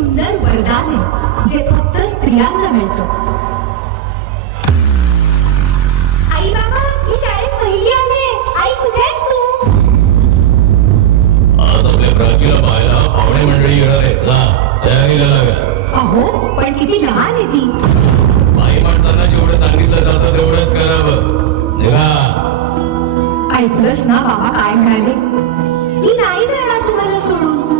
सुंदर वरदान आहे जे फक्त स्त्रियांना मिळतं. आई बाबा मी शाळेत पहिली आले. आई कुठे आहेस तू? आज आपल्या प्राचीला पाहायला पाहुणे मंडळी येणार आहेत. जा तयारीला लागा. अहो पण किती लहान आहे ती. माई माणसांना जेवढं सांगितलं जातं तेवढंच करावं. निघा. ऐकलंस ना बाबा काय म्हणाले? मी नाही जाणार तुम्हाला सोडून.